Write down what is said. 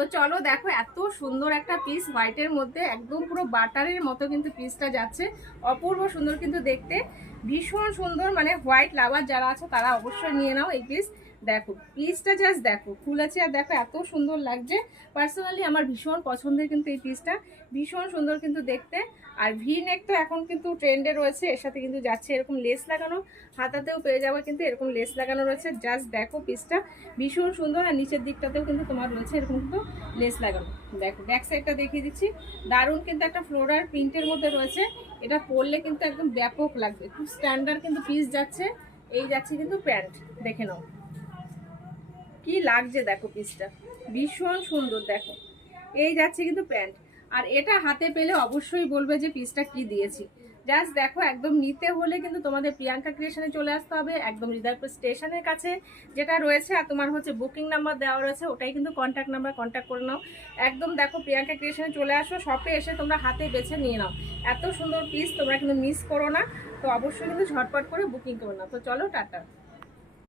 তো চলো দেখো, এত সুন্দর একটা পিস হোয়াইটের মধ্যে একদম পুরো বাটারের মতো কিন্তু পিসটা যাচ্ছে, অপূর্ব সুন্দর কিন্তু দেখতে, ভীষণ সুন্দর। মানে হোয়াইট লাভার যারা আছে তারা অবশ্যই নিয়ে নাও এই পিস। দেখো পিসটা জাস্ট দেখো, খুলেছে আর দেখো এত সুন্দর লাগছে। পার্সোনালি আমার ভীষণ পছন্দের কিন্তু এই পিসটা, ভীষণ সুন্দর কিন্তু দেখতে। আর ভি নেক তো এখন কিন্তু ট্রেন্ডে রয়েছে, এর সাথে কিন্তু যাচ্ছে এরকম লেস লাগানো, হাতাতেও পেয়ে যাবে কিন্তু এরকম লেস লাগানো রয়েছে। জাস্ট দেখো পিসটা ভীষণ সুন্দর, আর নিচের দিকটাতেও কিন্তু তোমার রয়েছে এরকম কিন্তু লেস লাগানো। দেখো ব্যাক সাইডটা দেখিয়ে দিচ্ছি, দারুণ কিন্তু একটা ফ্লোরাল প্রিন্টের মধ্যে রয়েছে। এটা পরলে কিন্তু একদম ব্যাপক লাগবে, খুব স্ট্যান্ডার্ড কিন্তু পিস যাচ্ছে। এই যাচ্ছে কিন্তু প্যান্ট, দেখে নাও কি লাগছে, দেখো পিসটা ভীষণ সুন্দর। দেখো এই যাচ্ছে কিন্তু প্যান্ট, আর এটা হাতে পেলে অবশ্যই বলবে যে পিসটা কি দিয়েছি। জাস্ট দেখো, একদম নিতে হলে কিন্তু তোমাদের প্রিয়াঙ্কা ক্রিয়েশনে চলে আসতে হবে, একদম হৃদয়পুর স্টেশনের কাছে যেটা রয়েছে। আর তোমার হচ্ছে বুকিং নাম্বার দেওয়া রয়েছে, ওটাই কিন্তু কন্ট্যাক্ট নাম্বার, কন্ট্যাক্ট করে নাও। একদম দেখো প্রিয়াঙ্কা ক্রিয়েশনে চলে আসো, শপে এসে তোমরা হাতে বেছে নিয়ে নাও। এত সুন্দর পিস তোমরা কিন্তু মিস করো না, তো অবশ্যই কিন্তু ঝটপট করে বুকিং করে নাও। তো চলো টাটা।